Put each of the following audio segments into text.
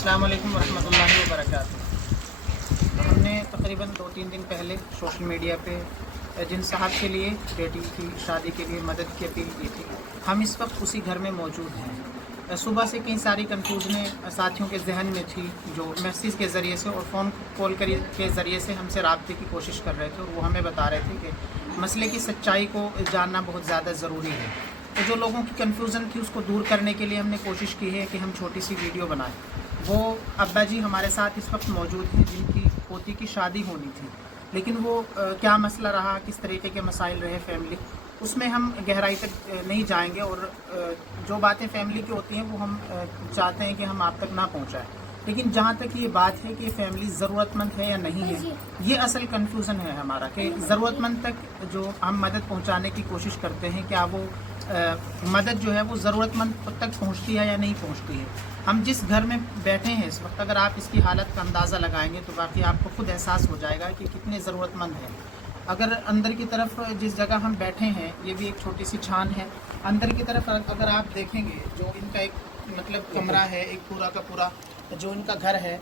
अस्सलाम वालेकुम वरहमतुल्लाहि वबरकातुहू। हमने तकरीबन 2-3 दिन पहले सोशल मीडिया पे जिन साहब के लिए बेटी की शादी के लिए मदद की अपील की थी, हम इस वक्त उसी घर में मौजूद हैं। सुबह से कई सारी कन्फ्यूजनें साथियों के जहन में थी जो मैसेज के ज़रिए से और फ़ोन कॉल के ज़रिए से हमसे रब्ते की कोशिश कर रहे थे, और वो हमें बता रहे थे कि मसले की सच्चाई को जानना बहुत ज़्यादा ज़रूरी है। तो जो लोगों की कन्फ्यूज़न थी उसको दूर करने के लिए हमने कोशिश की है कि हम छोटी सी वीडियो बनाएं। वो अब्बा जी हमारे साथ इस वक्त मौजूद हैं जिनकी पोती की शादी होनी थी, लेकिन वो क्या मसला रहा, किस तरीके के मसाइल रहे फैमिली, उसमें हम गहराई तक नहीं जाएंगे, और जो बातें फैमिली की होती हैं वो हम चाहते हैं कि हम आप तक ना पहुंचाएं। लेकिन जहाँ तक ये बात है कि फैमिली ज़रूरतमंद है या नहीं है, ये असल कन्फ्यूज़न है हमारा कि ज़रूरतमंद तक जो हम मदद पहुँचाने की कोशिश करते हैं, क्या वो मदद जो है वो ज़रूरतमंद तक पहुँचती है या नहीं पहुँचती है। हम जिस घर में बैठे हैं इस वक्त, अगर आप इसकी हालत का अंदाज़ा लगाएंगे तो वाकई आपको खुद एहसास हो जाएगा कि कितने ज़रूरतमंद हैं। अगर अंदर की तरफ जिस जगह हम बैठे हैं, ये भी एक छोटी सी छान है, अंदर की तरफ अगर आप देखेंगे जो इनका एक मतलब कमरा है, एक पूरा का पूरा जो इनका घर है,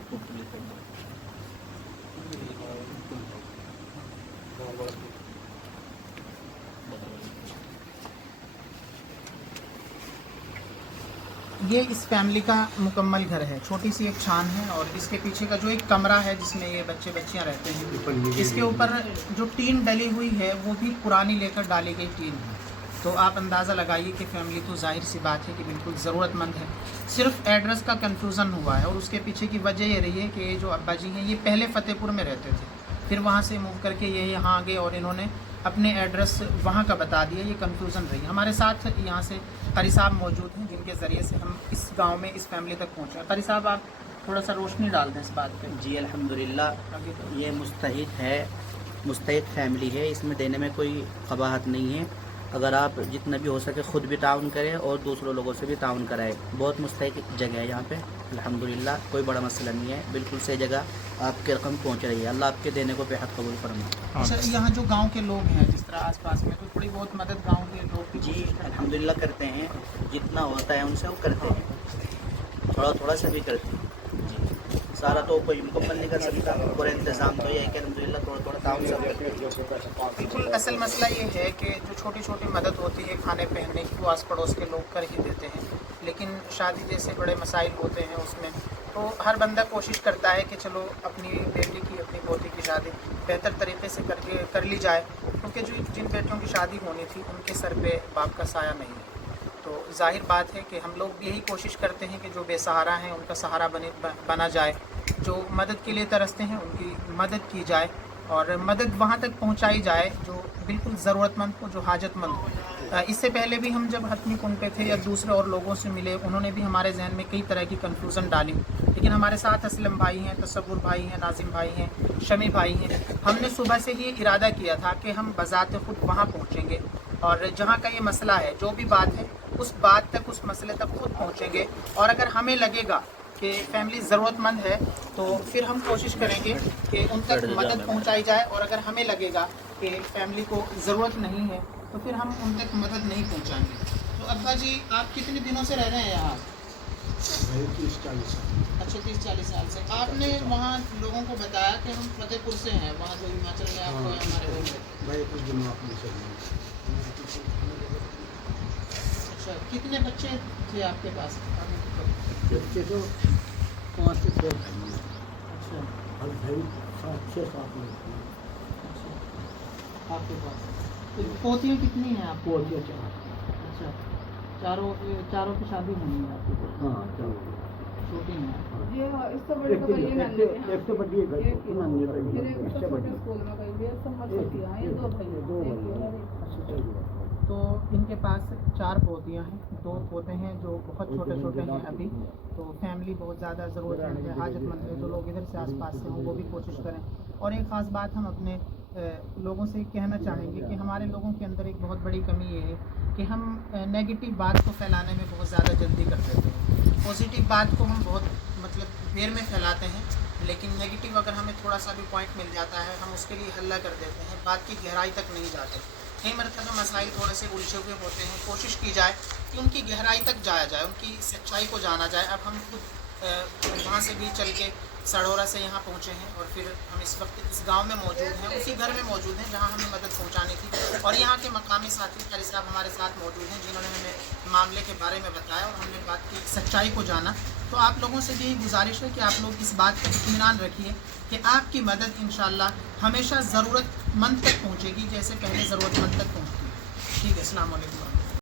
ये इस फैमिली का मुकम्मल घर है। छोटी सी एक छान है, और इसके पीछे का जो एक कमरा है जिसमें ये बच्चे बच्चियां रहते हैं, इसके ऊपर जो टीन डली हुई है वो भी पुरानी लेकर डाली गई टीन है। तो आप अंदाज़ा लगाइए कि फैमिली तो जाहिर सी बात है कि बिल्कुल ज़रूरतमंद है। सिर्फ एड्रेस का कन्फ्यूज़न हुआ है, और उसके पीछे की वजह ये रही है कि ये जो अब्बा जी हैं ये पहले फ़तेहपुर में रहते थे, फिर वहाँ से मूव करके ये यहाँ आ गए और इन्होंने अपने एड्रेस वहाँ का बता दिया। ये कन्फ्यूज़न रही। हमारे साथ यहाँ से कारी साहब मौजूद हैं जिनके ज़रिए से हम इस गांव में इस फैमिली तक पहुँचे। कारी साहब, आप थोड़ा सा रोशनी डाल दें इस बात पे। जी अल्हम्दुलिल्लाह, ये मुस्तहिद है, मुस्तहिद फैमिली है, इसमें देने में कोई कबाहत नहीं है। अगर आप जितना भी हो सके ख़ुद भी ताउन करें और दूसरों लोगों से भी ताउन कराएं। बहुत मुस्तहिद जगह है यहाँ पे अल्हम्दुलिल्लाह, कोई बड़ा मसला नहीं है, बिल्कुल सही जगह आपके रकम पहुँच रही है। अल्लाह आपके देने को बेहद कबूल फरमाए। अच्छा, यहाँ जो गांव के लोग हैं जिस तरह आसपास में, तो थोड़ी बहुत मदद गांव के लोग भी जी अल्हम्दुलिल्लाह करते हैं, जितना होता है उनसे वो करते हैं, थोड़ा थोड़ा सभी करते हैं। सारा तो कोई मुकम्मल नहीं कर सकता, पूरा इंतज़ाम तो ये है कि अल्हम्दुलिल्लाह थोड़ा थोड़ा ताउन सब करते हैं। बिल्कुल असल मसला ये है कि जो छोटी छोटी मदद होती है खाने पहनने की, वो आस पड़ोस के लोग कर ही देते हैं, लेकिन शादी जैसे बड़े मसाइल होते हैं उसमें तो हर बंदा कोशिश करता है कि चलो अपनी बेटी की, अपनी पोती की शादी बेहतर तरीके से कर ली जाए, क्योंकि जो जिन बेटियों की शादी होनी थी उनके सर पे बाप का साया नहीं है। तो जाहिर बात है कि हम लोग भी यही कोशिश करते हैं कि जो बेसहारा हैं उनका सहारा बना जाए, जो मदद के लिए तरसते हैं उनकी मदद की जाए, और मदद वहाँ तक पहुँचाई जाए जो बिल्कुल ज़रूरतमंद हो, जो हाजतमंद हो। इससे पहले भी हम जब हतमी कुंड पे थे या दूसरे और लोगों से मिले, उन्होंने भी हमारे जहन में कई तरह की कन्फ्यूज़न डाली, लेकिन हमारे साथ असलम भाई हैं, तसव्वुर भाई हैं, नाजिम भाई हैं, शमी भाई हैं। हमने सुबह से ही इरादा किया था कि हम बज़ात खुद वहाँ पहुँचेंगे, और जहाँ का ये मसला है, जो भी बात है उस बात तक, उस मसले तक खुद पहुँचेंगे, और अगर हमें लगेगा कि फैमिली ज़रूरतमंद है तो फिर हम कोशिश करेंगे कि उन तक मदद पहुंचाई जाए, और अगर हमें लगेगा कि फैमिली को ज़रूरत नहीं है तो फिर हम उन तक मदद नहीं पहुंचाएंगे। तो अब्बा जी, आप कितने दिनों से रह रहे हैं यहाँ? 30-40 साल। अच्छा, 30-40 साल से। आपने वहाँ लोगों को बताया कि हम फतेहपुर से हैं, वहाँ जो हिमाचल में आपको हमारे भाई कुछ दिन आपने से अच्छा, कितने बच्चे थे आपके पास? बच्चे तो 5 से 6 भाई हैं। अच्छा हर भाई 6-7 लोग हैं। अच्छा, आपके पास तो पोतियाँ कितनी हैं आपको? पोतियाँ 4। अच्छा, चारों की शादी होनी है आपकी? हाँ, चलो छोटी हैं। ये इससे बड़े तो ये नन्हे हैं। एक तो बड़ी है, ये घर एक इससे तो बड़ी छोटे स्कूल में गई है, सब छोटी हैं, ये 2 भाई हैं, दो एक ये है, अच्छा चलिए। तो इनके पास 4 पोतियाँ हैं, 2 पोते हैं जो बहुत छोटे छोटे हैं अभी। तो फैमिली बहुत ज़्यादा ज़रूरतमंद है, हाजतमंद है, जो लोग इधर से आसपास से हों वो भी कोशिश करें। और एक ख़ास बात हम अपने लोगों से कहना चाहेंगे कि हमारे लोगों के अंदर एक बहुत बड़ी कमी ये है कि हम नेगेटिव बात को फैलाने में बहुत ज़्यादा जल्दी कर देते हैं। पॉजिटिव बात को हम बहुत मतलब देर में फैलाते हैं, लेकिन नेगेटिव अगर हमें थोड़ा सा भी पॉइंट मिल जाता है हम उसके लिए हल्ला कर देते हैं, बात की गहराई तक नहीं जाते। कई मरतबा मसाइल थोड़े से उलझे हुए होते हैं, कोशिश की जाए कि उनकी गहराई तक जाया जाए, उनकी सच्चाई को जाना जाए। अब हम खुद वहाँ से भी चल के सड़ौरा से यहाँ पहुँचे हैं और फिर हम इस वक्त इस गांव में मौजूद हैं, उसी घर में मौजूद हैं जहाँ हमें मदद पहुँचानी थी। और यहाँ के मकामी साथी कारी साहब हमारे साथ मौजूद हैं जिन्होंने हमें मामले के बारे में बताया और हमने बात की सच्चाई को जाना। तो आप लोगों से भी यही गुजारिश है कि आप लोग इस बात पर इत्मीनान रखिए कि आपकी मदद इंशाअल्लाह हमेशा ज़रूरतमंद तक पहुँचेगी, जैसे पहले ज़रूरतमंद तक पहुँचती है। ठीक है, अस्सलाम वालेकुम।